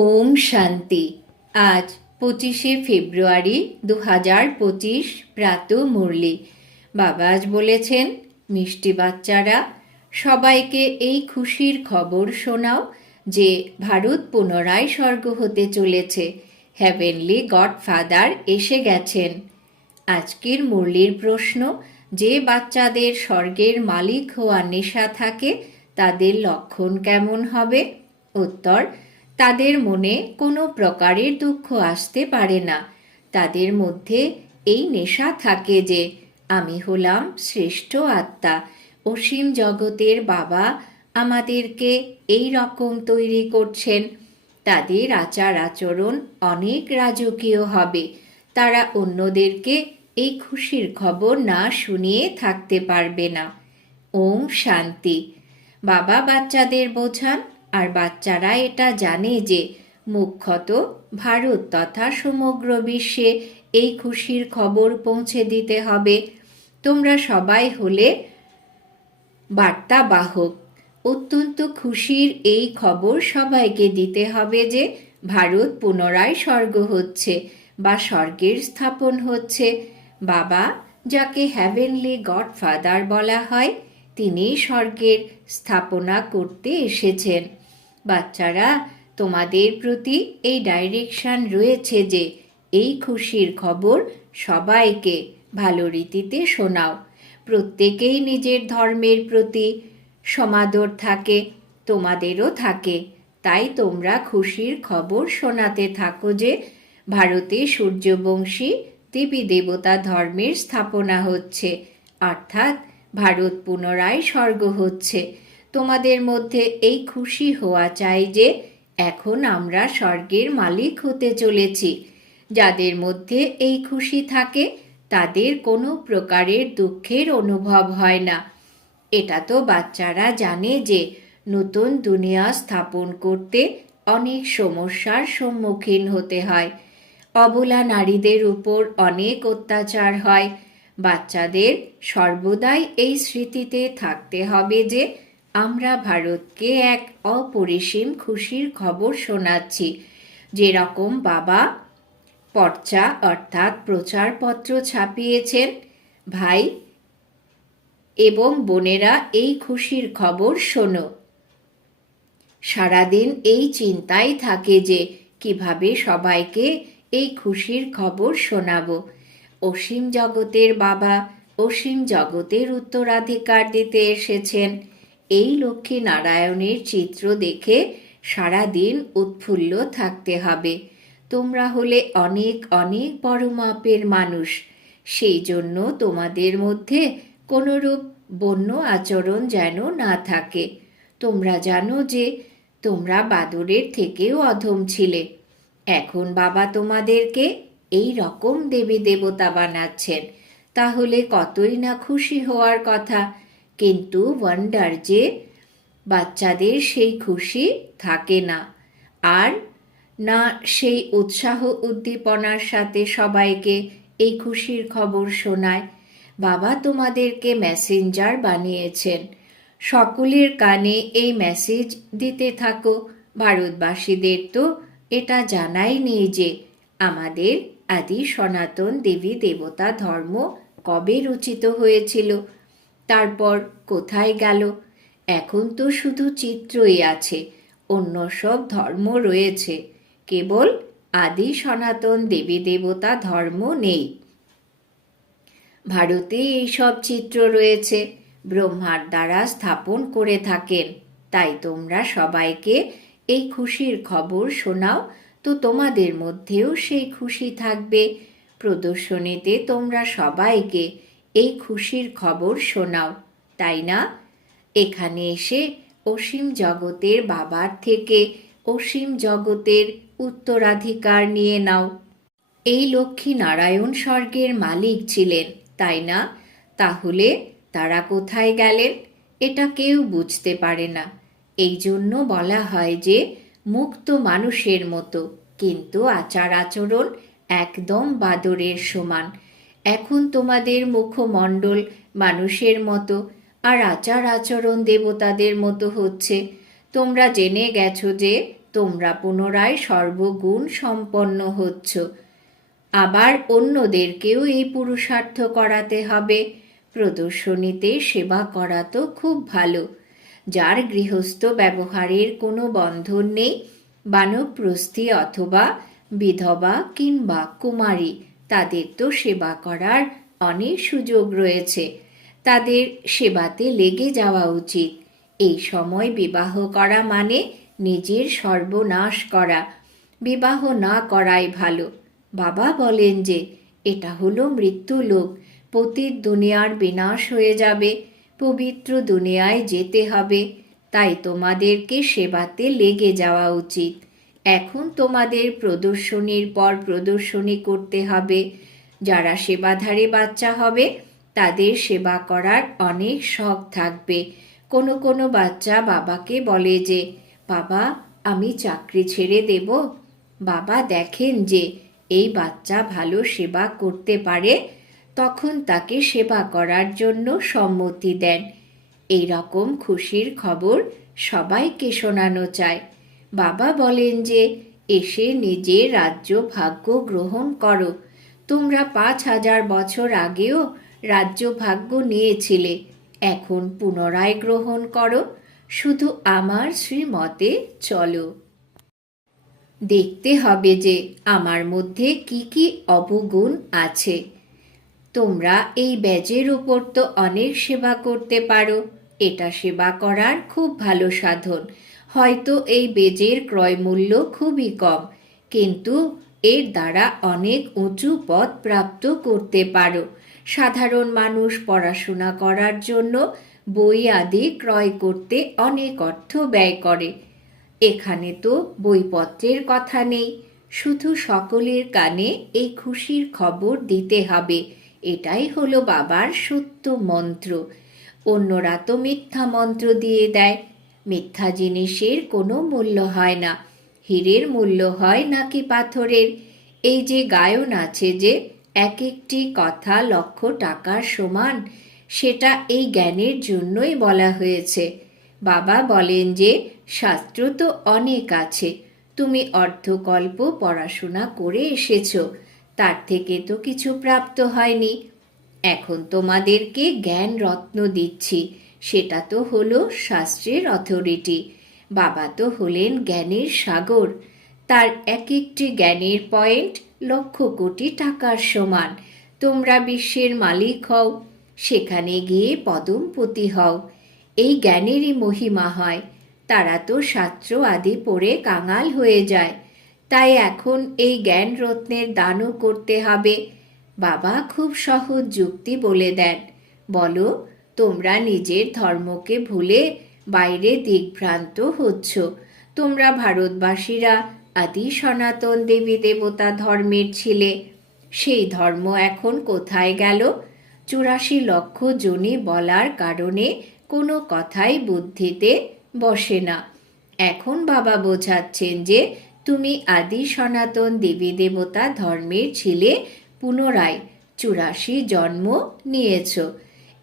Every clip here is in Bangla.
ওম শান্তি। আজ পঁচিশে ফেব্রুয়ারি দু হাজার পঁচিশ প্রাত মুরলি। বাবা আজ বলেছেন, মিষ্টি বাচ্চারা, সবাইকে এই খুশির খবর শোনাও যে ভারত পুনরায় স্বর্গ হতে চলেছে। হ্যাভেনলি গড ফাদার এসে গেছেন। আজকের মুরলির প্রশ্ন, যে বাচ্চাদের স্বর্গের মালিক হওয়ার নেশা থাকে, তাদের লক্ষণ কেমন হবে? উত্তর তাদের মনে কোনো প্রকারের দুঃখ আসতে পারে না। তাদের মধ্যে এই নেশা থাকে যে, আমি হলাম শ্রেষ্ঠ আত্মা। অসীম জগতের বাবা আমাদেরকে এই রকম তৈরি করছেন। তাদের আচার আচরণ অনেক রাজকীয় হবে। তারা অন্যদেরকে এই খুশির খবর না শুনিয়ে থাকতে পারবে না। ওম শান্তি। বাবা বাচ্চাদের বোঝান আর বাচ্চারা এটা জানে যে মুখ্যত ভারত তথা সমগ্র বিশ্বে এই খুশির খবর পৌঁছে দিতে হবে। তোমরা সবাই হলে বার্তাবাহক অত্যন্ত খুশির এই খবর সবাইকে দিতে হবে যে ভারত পুনরায় স্বর্গ হচ্ছে বা স্বর্গের স্থাপন হচ্ছে। বাবা, যাকে হ্যাভেনলি গডফাদার বলা হয়, তিনি স্বর্গের স্থাপনা করতে এসেছেন। বাচ্চারা, তোমাদের প্রতি এই ডাইরেকশন রয়েছে যে এই খুশির খবর সবাইকে ভালো রীতিতে শোনাও। প্রত্যেকেই নিজের ধর্মের প্রতি সমাদর থাকে, তোমাদেরও থাকে। তাই তোমরা খুশির খবর শোনাতে থাকো যে ভারতে সূর্যবংশী দেবী দেবতা ধর্মের স্থাপনা হচ্ছে, অর্থাৎ ভারত পুনরায় স্বর্গ হচ্ছে। তোমাদের মধ্যে এই খুশি হওয়া চাই যে এখন আমরা স্বর্গের মালিক হতে চলেছি। যাদের মধ্যে এই খুশি থাকে, তাদের কোনো প্রকারের দুঃখের অনুভব হয় না। এটা তো বাচ্চারা জানে যে নতুন দুনিয়া স্থাপন করতে অনেক সমস্যার সম্মুখীন হতে হয়। অবলা নারীদের উপর অনেক অত্যাচার হয়। বাচ্চাদের সর্বদাই এই স্মৃতিতে থাকতে হবে যে আমরা ভারতকে এক অপরিসীম খুশির খবর শোনাচ্ছি। যেরকম বাবা পর্চা অর্থাৎ প্রচারপত্র ছাপিয়েছেন, ভাই এবং বোনেরা এই খুশির খবর শোনো। সারাদিন এই চিন্তাই থাকে যে কীভাবে সবাইকে এই খুশির খবর শোনাবো। অসীম জগতের বাবা অসীম জগতের উত্তরাধিকার দিতে এসেছেন। এই লক্ষ্মী নারায়ণের চিত্র দেখে সারাদিন উৎফুল্ল থাকতে হবে। তোমরা হলে অনেক অনেক বড় মাপের মানুষ। সেই জন্য তোমাদের মধ্যে কোনোরূপ বন্য আচরণ যেন না থাকে। তোমরা জানো যে তোমরা বাদরের থেকেও অধম ছিলে। এখন বাবা তোমাদেরকে এই রকম দেবী দেবতা বানাচ্ছেন। তাহলে কতই না খুশি হওয়ার কথা। কিন্তু ওয়ান্ডার যে বাচ্চাদের সেই খুশি থাকে না। আর না সেই উৎসাহ উদ্দীপনার সাথে সবাইকে এই খুশির খবর শোনায়। বাবা তোমাদেরকে মেসেঞ্জার বানিয়েছেন। সকলের কানে এই মেসেজ দিতে থাকো। ভারতবাসীদের তো এটা জানাই নেই যে আমাদের আদি সনাতন দেবী দেবতা ধর্ম কবে রচিত হয়েছিল? তারপর কোথায় গেল? এখন তো শুধু চিত্রই আছে, অন্য সব ধর্ম রয়েছে। কেবল আদি সনাতন দেবী দেবতা ধর্ম নেই। ভারতে এইসব চিত্র রয়েছে, ব্রহ্মার দ্বারা স্থাপন করে থাকেন। তাই তোমরা সবাইকে এই খুশির খবর শোনাও, তো তোমাদের মধ্যেও সেই খুশি থাকবে। প্রদর্শনীতে তোমরা সবাইকে এই খুশির খবর শোনাও, তাই না? এখানে এসে অসীম জগতের বাবার থেকে অসীম জগতের উত্তরাধিকার নিয়ে নাও। এই লক্ষ্মী নারায়ণ স্বর্গের মালিক ছিলেন, তাই না? তাহলে তারা কোথায় গেলেন? এটা কেউ বুঝতে পারে না। এই জন্য বলা হয় যে, মুক্ত মানুষের মতো, কিন্তু আচার আচরণ একদম বাদরের সমান। এখন তোমাদের মুখমণ্ডল মানুষের মতো, আর আচার আচরণ দেবতাদের মতো হচ্ছে। তোমরা জেনে গেছো যে তোমরা পুনরায় সর্বগুণ সম্পন্ন হচ্ছ। আবার অন্যদেরকেও এই পুরুষার্থ করাতে হবে। প্রদর্শনীতে সেবা করা তো খুব ভালো। যার গৃহস্থ ব্যবহারের কোনো বন্ধন নেই, বানপ্রস্থী অথবা বিধবা কিংবা কুমারী। তাদের তো সেবা করার অনেক সুযোগ রয়েছে। তাদের সেবাতে লেগে যাওয়া উচিত। এই সময় বিবাহ করা মানে নিজের সর্বনাশ করা। বিবাহ না করাই ভালো। বাবা বলেন যে, এটা হলো মৃত্যু লোক। পতির দুনিয়ার বিনাশ হয়ে যাবে। পবিত্র দুনিয়ায় যেতে হবে। তাই তোমাদেরকে সেবাতে লেগে যাওয়া উচিত। এখন তোমাদের প্রদর্শনীর পর প্রদর্শনী করতে হবে। যারা সেবাধারে বাচ্চা হবে, তাদের সেবা করার অনেক শখ থাকবে। কোনো কোনো বাচ্চা বাবাকে বলে যে, বাবা, আমি চাকরি ছেড়ে দেব। বাবা দেখেন যে, এই বাচ্চা ভালো সেবা করতে পারে তখন তাকে সেবা করার জন্য সম্মতি দেন। এই রকম খুশির খবর সবাইকে শোনানো চায় বাবা বলেন যে, এসে নিজের রাজ্য ভাগ্য গ্রহণ করো। তোমরা পাঁচ হাজার বছর আগেও রাজ্য ভাগ্য নিয়েছিলে। এখন পুনরায় গ্রহণ করো। শুধু আমার শ্রীমতে চলো। দেখতে হবে যে, আমার মধ্যে কি কি অবগুণ আছে। তোমরা এই ব্যাজের উপর তো অনেক সেবা করতে পারো। এটা সেবা করার খুব ভালো সাধন। হয়তো এই বেজের ক্রয় মূল্য খুবই কম, কিন্তু এর দ্বারা অনেক উঁচু পদ প্রাপ্ত করতে পারো। সাধারণ মানুষ পড়াশোনা করার জন্য বই আদি ক্রয় করতে অনেক অর্থ ব্যয় করে। এখানে তো বইপত্রের কথা নেই, শুধু সকলের কানে এই খুশির খবর দিতে হবে, এটাই হলো বাবার সত্য মন্ত্র। অন্যরা তো মিথ্যা মন্ত্র দিয়ে দেয় মিথ্যা জিনিসের কোনো মূল্য হয় না। হীরের মূল্য হয় নাকি পাথরের? এই যে গায়ন আছে যে এক একটি কথা লক্ষ টাকার সমান, সেটা এই জ্ঞানের জন্যই বলা হয়েছে। বাবা বলেন যে, শাস্ত্র তো অনেক আছে। তুমি অর্ধকল্প পড়াশোনা করে এসেছ। তার থেকে তো কিছু প্রাপ্ত হয়নি। এখন তোমাদেরকে জ্ঞান রত্ন দিচ্ছি। সেটা তো হলো শাস্ত্রের অথরিটি বাবা তো হলেন জ্ঞানের সাগর। তার এক একটি জ্ঞানের পয়েন্ট লক্ষ কোটি টাকার সমান। তোমরা বিশ্বের মালিক হও, সেখানে গিয়ে পদমপতি হও। এই জ্ঞানেরই মহিমা হয়। তারা তো শাস্ত্র আদি পড়ে কাঙাল হয়ে যায়। তাই এখন এই জ্ঞান রত্নের দানও করতে হবে। বাবা খুব সহজ যুক্তি বলে দেন। বলো তোমরা নিজের ধর্মকে ভুলে বাইরে দিগ্ভ্রান্ত হচ্ছ। তোমরা ভারতবাসীরা, আদি সনাতন দেবী দেবতা ধর্মের ছিলে, সেই ধর্ম এখন কোথায় গেল? চুরাশি লক্ষ জনি বলার কারণে কোনো কথাই বুদ্ধিতে বসে না। এখন বাবা বোঝাচ্ছেন যে তুমি আদি সনাতন দেবী দেবতা ধর্মের ছিলে, পুনরায় চুরাশি জন্ম নিয়েছ।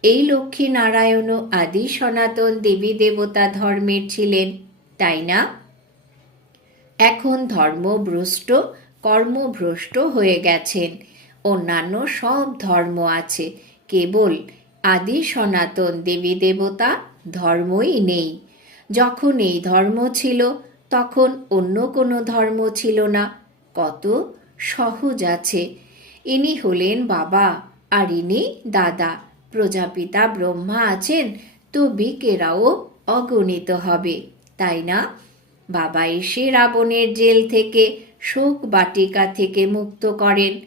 এই লক্ষ্মী নারায়ণও আদি সনাতন দেবী দেবতা ধর্মের ছিলেন, তাই না? এখন ধর্মভ্রষ্ট, কর্মভ্রষ্ট হয়ে গেছেন। অন্যান্য সব ধর্ম আছে, কেবল আদি সনাতন দেবী দেবতা ধর্মই নেই। যখন এই ধর্ম ছিল, তখন অন্য কোনো ধর্ম ছিল না। কত সহজ আছে। ইনি হলেন বাবা আর ইনি দাদা। প্রজাপিতা ব্রহ্মা আছেন তো বিকেরাও অগণিত হবে। তাই না? বাবা এসে রাবণের জেল থেকে শোক বাটিকা থেকে মুক্ত করেন।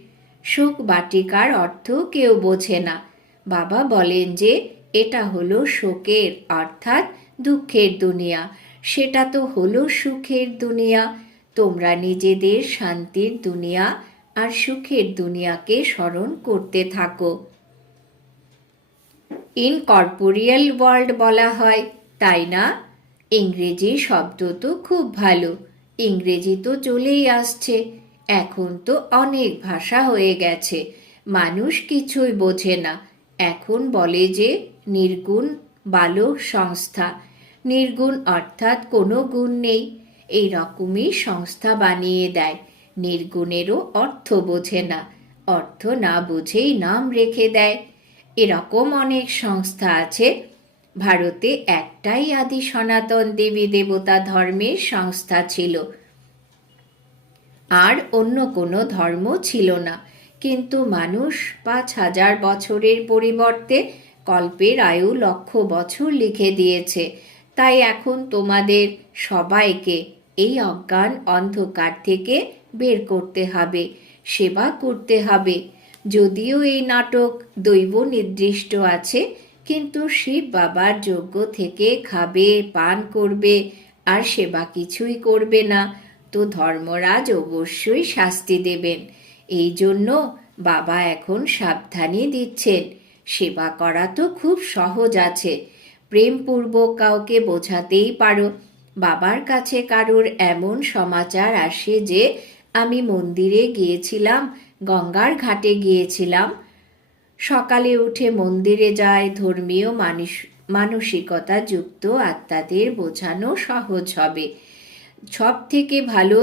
শোক বাটিকার অর্থ কেউ বোঝে না। বাবা বলেন যে, এটা হলো শোকের, অর্থাৎ দুঃখের দুনিয়া। সেটা তো হলো সুখের দুনিয়া। তোমরা নিজেদের শান্তির দুনিয়া আর সুখের দুনিয়াকে স্মরণ করতে থাকো। ইনকর্পোরিয়াল ওয়ার্ল্ড বলা হয়, তাই না? ইংরেজি শব্দ তো খুব ভালো, ইংরেজি তো চলেই আসছে, এখন তো অনেক ভাষা হয়ে গেছে, মানুষ কিছুই বোঝে না, এখন বলে যে নির্গুণ বালক সংস্থা, নির্গুণ অর্থাৎ কোনো গুণ নেই, এই রকমই সংস্থা বানিয়ে দেয়, নির্গুণেরও অর্থ বোঝে না, অর্থ না বুঝেই নাম রেখে দেয় এরকম অনেক সংস্থা আছে। ভারতে একটাই আদি সনাতন দেবী দেবতা ধর্মের সংস্থা ছিল। আর অন্য কোনো ধর্ম ছিল না। কিন্তু মানুষ পাঁচ হাজার বছরের পরিবর্তে কল্পের আয়ু লক্ষ বছর লিখে দিয়েছে। তাই এখন তোমাদের সবাইকে এই অজ্ঞান অন্ধকার থেকে বের করতে হবে, সেবা করতে হবে। যদিও এই নাটক দৈব নির্দিষ্ট আছে, কিন্তু শিব বাবার যজ্ঞ থেকে খাবে, পান করবে, আর সেবা কিছুই করবে না। তো ধর্মরাজ অবশ্যই শাস্তি দেবেন। এই জন্য বাবা এখন সাবধানী দিচ্ছেন। সেবা করা তো খুব সহজ আছে। প্রেমপূর্বক কাউকে বোঝাতেই পারো। বাবার কাছে কারোর এমন সমাচার আসে যে, আমি মন্দিরে গিয়েছিলাম গঙ্গার ঘাটে গিয়েছিলাম। সকালে উঠে মন্দিরে যায় ধর্মীয় মানুষ, মানসিকতা যুক্ত আত্মাদের বোঝানো সহজ হবে। সব থেকে ভালো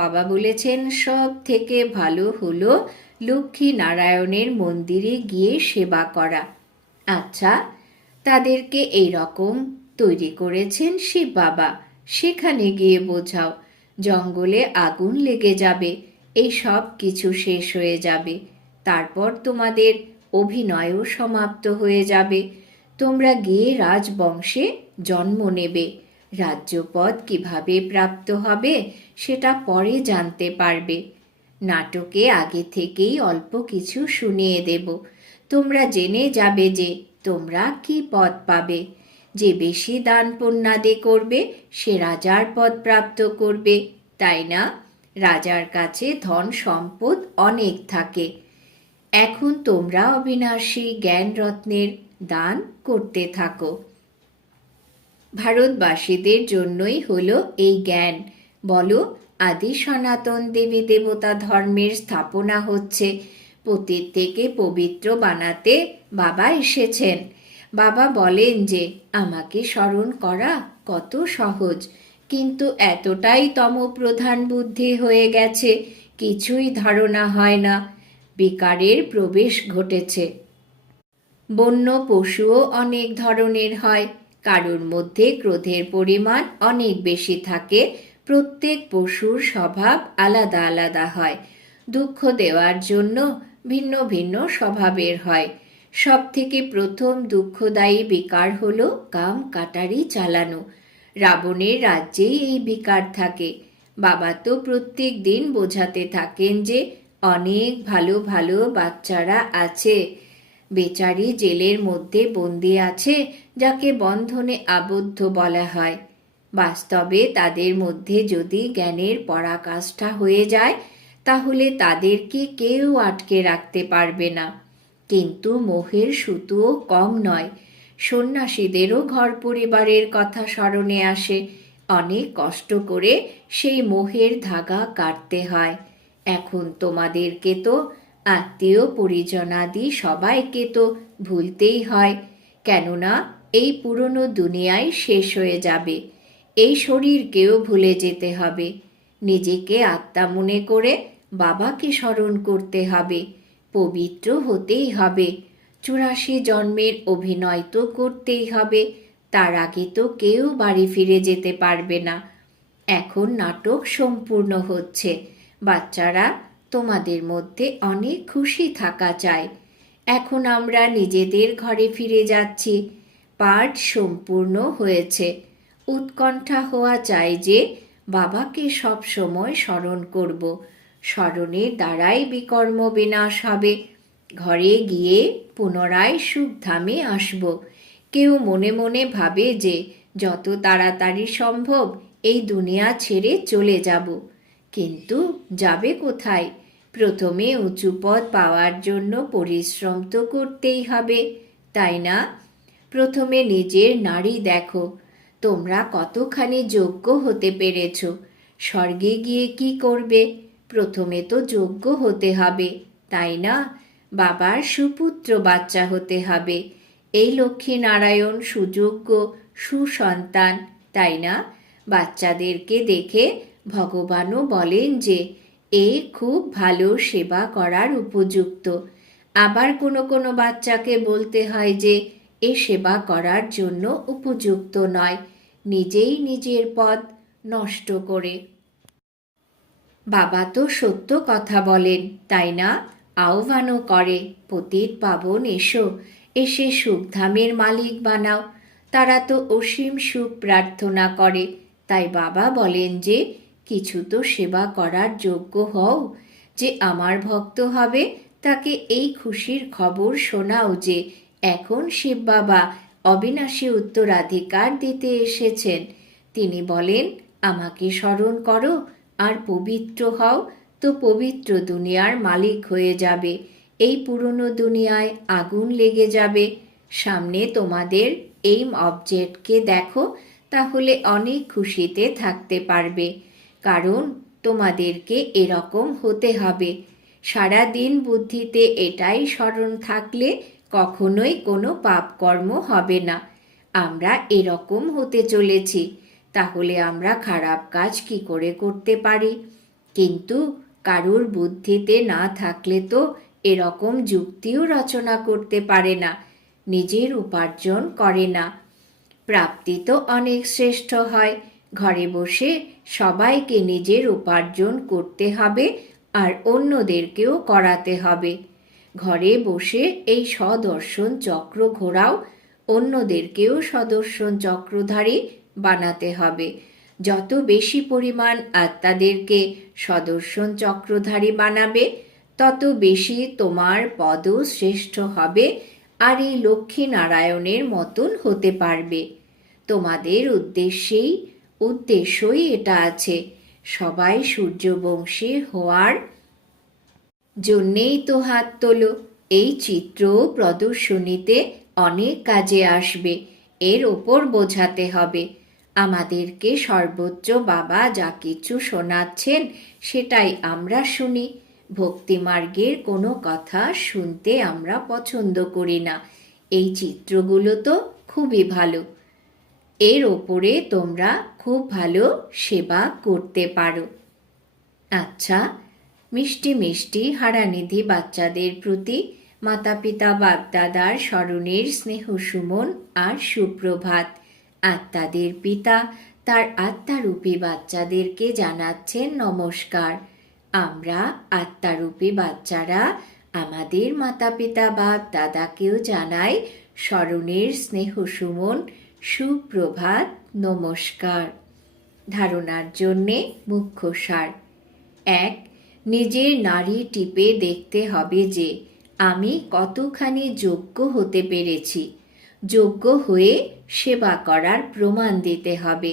বাবা বলেছেন সব থেকে ভালো হলো লক্ষ্মী নারায়ণের মন্দিরে গিয়ে সেবা করা। আচ্ছা তাদেরকে এই রকম তৈরি করেছেন শিব বাবা। সেখানে গিয়ে বোঝাও, জঙ্গলে আগুন লেগে যাবে। এই সব কিছু শেষ হয়ে যাবে। তারপর তোমাদের অভিনয়ও সমাপ্ত হয়ে যাবে। তোমরা গিয়ে রাজবংশে জন্ম নেবে। রাজ্যপদ কীভাবে প্রাপ্ত হবে সেটা পরে জানতে পারবে। নাটকে আগে থেকেই অল্প কিছু শুনিয়ে দেব। তোমরা জেনে যাবে যে তোমরা কি পদ পাবে। যে বেশি দান পুণ্যাদি করবে, সে রাজার পদ প্রাপ্ত করবে, তাই না? রাজার কাছে ধন সম্পদ অনেক থাকে। এখন তোমরা অবিনাশী জ্ঞান রত্নের দান করতে থাকো। ভারতবাসীদের জন্যই হলো এই জ্ঞান। বলো, আদি সনাতন দেবী দেবতা ধর্মের স্থাপনা হচ্ছে। পতীত থেকে পবিত্র বানাতে বাবা এসেছেন। বাবা বলেন যে, আমাকে স্মরণ করা কত সহজ। কিন্তু এতটাই তমপ্রধান বুদ্ধি হয়ে গেছে, কিছুই ধারণা হয় না। বিকারের প্রবেশ ঘটেছে। বন্য পশুও অনেক ধরনের হয়। কারোর মধ্যে ক্রোধের পরিমাণ অনেক বেশি থাকে। প্রত্যেক পশুর স্বভাব আলাদা আলাদা হয়। দুঃখ দেওয়ার জন্য ভিন্ন ভিন্ন স্বভাবের হয়। সব থেকে প্রথম দুঃখদায়ী বিকার হলো কাম কাটারি চালানো। রাবণের রাজ্যেই এই বিকার থাকে। বাবা তো প্রত্যেক দিন বোঝাতে থাকেন যে অনেক ভালো ভালো বাচ্চারা আছে। বেচারি জেলের মধ্যে বন্দি আছে, যাকে বন্ধনে আবদ্ধ বলা হয়। বাস্তবে তাদের মধ্যে যদি জ্ঞানের পরাকাষ্ঠা হয়ে যায়, তাহলে তাদেরকে কেউ আটকে রাখতে পারবে না। কিন্তু মোহের সুতোও কম নয়। সন্ন্যাসীদেরও ঘর পরিবারের কথা স্মরণে আসে। অনেক কষ্ট করে সেই মোহের ধাগা কাটতে হয়। এখন তোমাদেরকে তো আত্মীয় পরিজনাদি সবাইকে তো ভুলতেই হয়। কেননা এই পুরনো দুনিয়ায় শেষ হয়ে যাবে। এই শরীরকেও ভুলে যেতে হবে। নিজেকে আত্মা মনে করে বাবাকে স্মরণ করতে হবে। পবিত্র হতেই হবে। চুরাশি জন্মের অভিনয় তো করতেই হবে, তার আগে তো কেউ বাড়ি ফিরে যেতে পারবে না। এখন নাটক সম্পূর্ণ হচ্ছে, বাচ্চারা তোমাদের মধ্যে অনেক খুশি থাকা চাই এখন আমরা নিজেদের ঘরে ফিরে যাচ্ছি, পাঠ সম্পূর্ণ হয়েছে। উৎকণ্ঠা হওয়া চাই যে বাবাকে সব সময় স্মরণ করব, স্মরণের দ্বারাই বিকর্ম বিনাশ হবে। ঘরে গিয়ে পুনরায় সুখধামে আসব। কেউ মনে মনে ভাবে যে, যত তাড়াতাড়ি সম্ভব এই দুনিয়া ছেড়ে চলে যাব। কিন্তু যাবে কোথায়? প্রথমে উঁচু পদ পাওয়ার জন্য পরিশ্রম তো করতেই হবে, তাই না? প্রথমে নিজের নারী দেখো। তোমরা কতখানি যোগ্য হতে পেরেছ? স্বর্গে গিয়ে কি করবে? প্রথমে তো যোগ্য হতে হবে, তাই না? বাবার সুপুত্র বাচ্চা হতে হবে। এই লক্ষ্মী নারায়ণ সুযোগ্য, সুসন্তান, তাই না? বাচ্চাদেরকে দেখে ভগবানও বলেন যে, এ খুব ভালো সেবা করার উপযুক্ত। আবার কোনো কোনো বাচ্চাকে বলতে হয় যে, এ সেবা করার জন্য উপযুক্ত নয়। নিজেই নিজের পদ নষ্ট করে। বাবা তো সত্য কথা বলেন, তাই না? আহ্বানও করে, পতিত পাবন এসো, এসে সুখধামের মালিক বানাও। তারা তো অসীম সুখ প্রার্থনা করে, তাই বাবা বলেন যে, কিছু তো সেবা করার যোগ্য হও। যে আমার ভক্ত হবে, তাকে এই খুশির খবর শোনাও যে, এখন শিব বাবা অবিনাশী উত্তরাধিকার দিতে এসেছেন। তিনি বলেন, আমাকে স্মরণ করো, আর পবিত্র হও। তো পবিত্র দুনিয়ার মালিক হয়ে যাবে। এই পুরনো দুনিয়ায় আগুন লেগে যাবে। সামনে তোমাদের এই অবজেক্টকে দেখো, তাহলে অনেক খুশিতে থাকতে পারবে। কারণ তোমাদেরকে এরকম হতে হবে। সারা দিন বুদ্ধিতে এটাই স্মরণ থাকলে কখনোই কোনো পাপকর্ম হবে না। আমরা এরকম হতে চলেছি, তাহলে আমরা খারাপ কাজ কি করে করতে পারি? কিন্তু কারুর বুদ্ধিতে না থাকলে তো এরকম যুক্তিও রচনা করতে পারে না, নিজের উপার্জন করে না। প্রাপ্তি তো অনেক শ্রেষ্ঠ হয়, ঘরে বসে সবাইকে নিজের উপার্জন করতে হবে আর অন্যদেরকেও করাতে হবে। ঘরে বসে এই সদর্শন চক্র ঘোরাও, অন্যদেরকেও সদর্শন চক্রধারী বানাতে হবে। যত বেশি পরিমাণ আত্মাদেরকে সদর্শন চক্রধারী বানাবে, তত বেশি তোমার পদ শ্রেষ্ঠ হবে আর এই লক্ষ্মী নারায়ণের মতন হতে পারবে। তোমাদের উদ্দেশ্যেই, উদ্দেশ্যই এটা আছে। সবাই সূর্যবংশী হওয়ার জন্যেই তো হাত তোলো। এই চিত্র প্রদর্শনীতে অনেক কাজে আসবে। এর ওপর বোঝাতে হবে। আমাদেরকে সর্বোচ্চ বাবা যা কিছু শোনাচ্ছেন, সেটাই আমরা শুনি। ভক্তিমার্গের কোনো কথা শুনতে আমরা পছন্দ করি না। এই চিত্রগুলো তো খুবই ভালো। এর ওপরে তোমরা খুব ভালো সেবা করতে পারো। আচ্ছা মিষ্টি মিষ্টি হারানিধি বাচ্চাদের প্রতি মাতা পিতা বাগদাদার স্মরণের স্নেহ সুমন আর সুপ্রভাত। আত্মাদের পিতা তার আত্মারূপী বাচ্চাদেরকে জানাচ্ছেন নমস্কার। আমরা আত্মারূপী বাচ্চারা আমাদের মাতা পিতা বাপ দাদাকেও জানাই স্মরণের স্নেহ সুমন, সুপ্রভাত, নমস্কার। ধারণার জন্যে মুখ্য সার। এক, নিজের নারী টিপে দেখতে হবে যে আমি কতখানি যোগ্য হতে পেরেছি। যোগ্য হয়ে সেবা করার প্রমাণ দিতে হবে।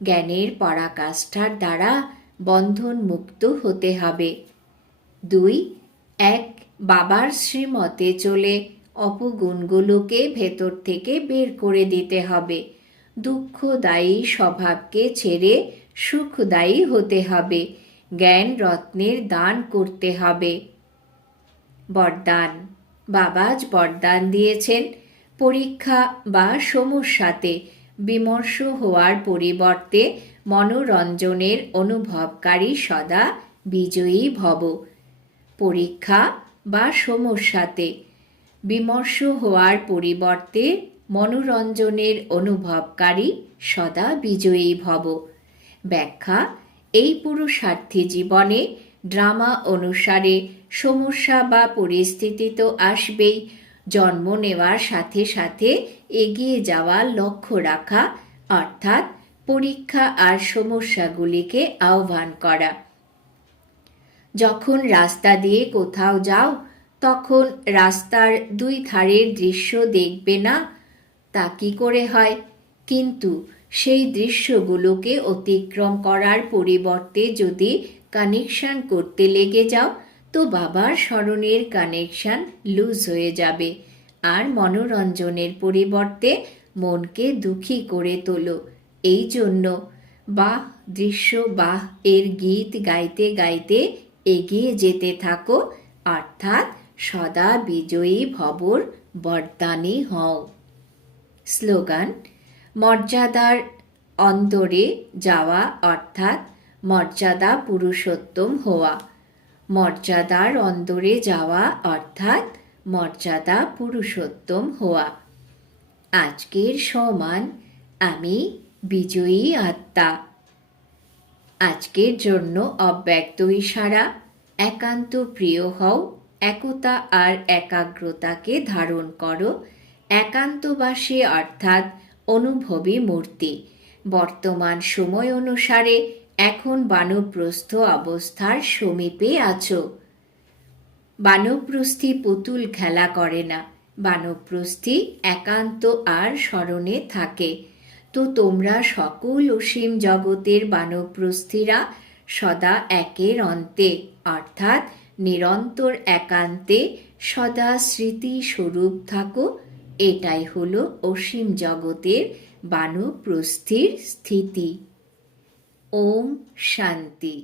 জ্ঞানের পরাকাষ্ঠার দ্বারা বন্ধন মুক্ত হতে হবে। দুই, এক, বাবার শ্রীমতে চলে অপগুণগুলোকে ভেতর থেকে বের করে দিতে হবে। দুঃখদায়ী স্বভাবকে ছেড়ে সুখদায়ী হতে হবে। জ্ঞান রত্নের দান করতে হবে। বরদান বাবাজ বরদান দিয়েছেন। পরীক্ষা বা সমস্যাতে বিমর্ষ হওয়ার পরিবর্তে মনোরঞ্জনের অনুভবকারী সদা বিজয়ী ভব। পরীক্ষা বা সমস্যাতে বিমর্ষ হওয়ার পরিবর্তে মনোরঞ্জনের অনুভবকারী সদা বিজয়ী ভব। ব্যাখ্যা, এই পুরুষার্থী জীবনে ড্রামা অনুসারে সমস্যা বা পরিস্থিতি তো আসবেই জন্ম নেওয়ার সাথে সাথে এগিয়ে যাওয়ার লক্ষ্য রাখা, অর্থাৎ পরীক্ষা আর সমস্যাগুলিকে আহ্বান করা। যখন রাস্তা দিয়ে কোথাও যাও, তখন রাস্তার দুই ধারের দৃশ্য দেখবে না, তা কি করে হয়? কিন্তু সেই দৃশ্যগুলোকে অতিক্রম করার পরিবর্তে যদি কানেকশন করতে লেগে যাও তো বাবার স্মরণের কানেকশন লুজ হয়ে যাবে আর মনোরঞ্জনের পরিবর্তে মনকে দুঃখী করে তোলো। এই জন্য বাহ দৃশ্য বাহ এর গীত গাইতে গাইতে এগিয়ে যেতে থাকো, অর্থাৎ সদা বিজয়ী ভবর বরদানি হও। স্লোগান, মর্যাদার অন্তরে যাওয়া, অর্থাৎ মর্যাদা পুরুষোত্তম হওয়া। মর্যাদার অন্তরে যাওয়া, অর্থাৎ মর্যাদা পুরুষোত্তম হওয়া। আজকের সমান, আমি বিজয়ী আত্মা। আজকের জন্য অব্যক্ত ইশারা, একান্ত প্রিয় হও, একতা আর একাগ্রতাকে ধারণ করো, একান্তবাসী অর্থাৎ অনুভবী মূর্তি। বর্তমান সময় অনুসারে এখন বানপ্রস্থ অবস্থার সমীপে আছো। বানপ্রস্থি পুতুল খেলা করে না। বানপ্রস্থি একান্ত আর স্মরণে থাকে। তো তোমরা সকল অসীম জগতের বানপ্রস্থিরা সদা একের অন্তে, অর্থাৎ নিরন্তর একান্তে সদা স্মৃতি স্বরূপ থাকো। এটাই হলো অসীম জগতের বানপ্রস্থির স্থিতি। ওম শান্তি